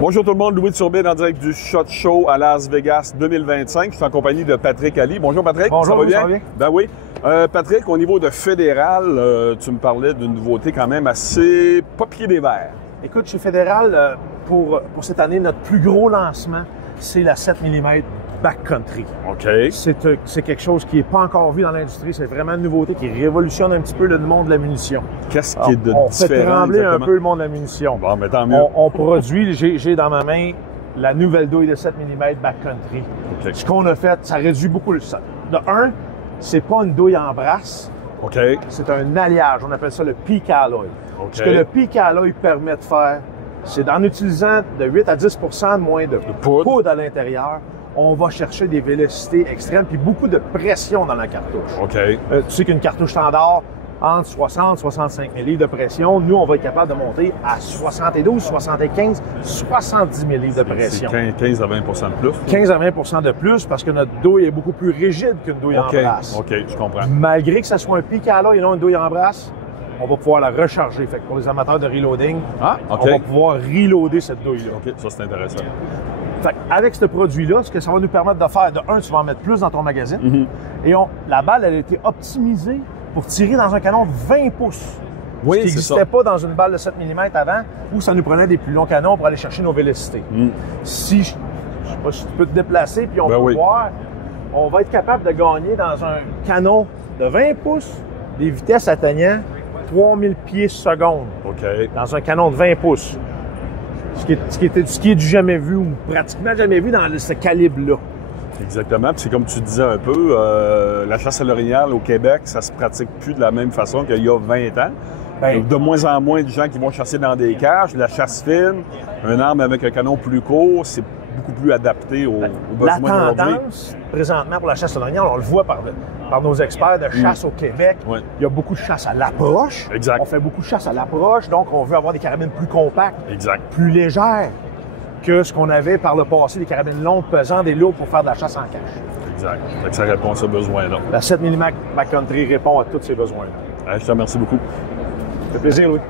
Bonjour tout le monde, Louis de Turbine en direct du SHOT Show à Las Vegas 2025. Je suis en compagnie de Patrick Ali. Bonjour Patrick. Bonjour, ça va bien? ça va bien? Ben oui. Patrick, au niveau de Fédéral, tu me parlais d'une nouveauté quand même assez pas pied des verts. Écoute, chez Fédéral, pour cette année, notre plus gros lancement, c'est la 7 mm Backcountry. OK. C'est quelque chose qui n'est pas encore vu dans l'industrie. C'est vraiment une nouveauté qui révolutionne un petit peu le monde de la munition. Qu'est-ce qui est de on différent? fait trembler exactement? un peu le monde de la munition. Bon, mais tant mieux. On produit, j'ai dans ma main la nouvelle douille de 7 mm Backcountry. OK. Ce qu'on a fait, ça réduit beaucoup le sang. De un, c'est pas une douille en brasse. OK. C'est un alliage. On appelle ça le peak alloy. OK. Ce que le peak alloy permet de faire, c'est en utilisant de 8 à 10 de moins de poudre à l'intérieur, on va chercher des vélocités extrêmes puis beaucoup de pression dans la cartouche. OK. Tu sais qu'une cartouche standard, entre 60 et 65 000 livres de pression, nous, on va être capable de monter à 72, 75, 70 000 livres de pression. C'est 15 à 20 de plus. 15 à 20 de plus parce que notre douille est beaucoup plus rigide qu'une douille en brasse. OK, je comprends. Malgré que ce soit un pic à l'œil et non une douille en brasse, on va pouvoir la recharger. Fait que pour les amateurs de reloading, OK. on va pouvoir reloader cette douille-là. OK, ça c'est intéressant. Fait avec ce produit-là, ce que ça va nous permettre de faire, de un, tu vas en mettre plus dans ton magazine. Et la balle, elle a été optimisée pour tirer dans un canon de 20 pouces. Oui, ce qui c'est n'existait ça. pas dans une balle de 7 mm avant, où ça nous prenait des plus longs canons pour aller chercher nos vélocités. Si, je sais pas si tu peux te déplacer, puis on Ben peut oui. voir, on va être capable de gagner dans un canon de 20 pouces des vitesses atteignant 3000 pieds seconde. OK. Dans un canon de 20 pouces. Ce qui est du jamais vu, ou pratiquement jamais vu dans ce calibre-là. Exactement. Puis c'est comme tu disais un peu, la chasse à l'orignal au Québec, ça se pratique plus de la même façon qu'il y a 20 ans. Ben, Donc, de moins en moins de gens qui vont chasser dans des cages. La chasse fine, un arme avec un canon plus court, c'est beaucoup plus adapté aux la besoins d'aujourd'hui. tendance, présentement, pour la chasse à l'orignal, on le voit par nos experts de chasse au Québec. Ouais. Il y a beaucoup de chasse à l'approche. Exact. On fait beaucoup de chasse à l'approche, donc on veut avoir des carabines plus compactes, Exact. plus légères que ce qu'on avait par le passé, des carabines longues, pesantes et lourdes pour faire de la chasse en cache. Exact. Fait que ça répond à ce besoin-là. La 7 mm Backcountry répond à tous ces besoins-là. Je te remercie beaucoup. Ça fait plaisir, Louis.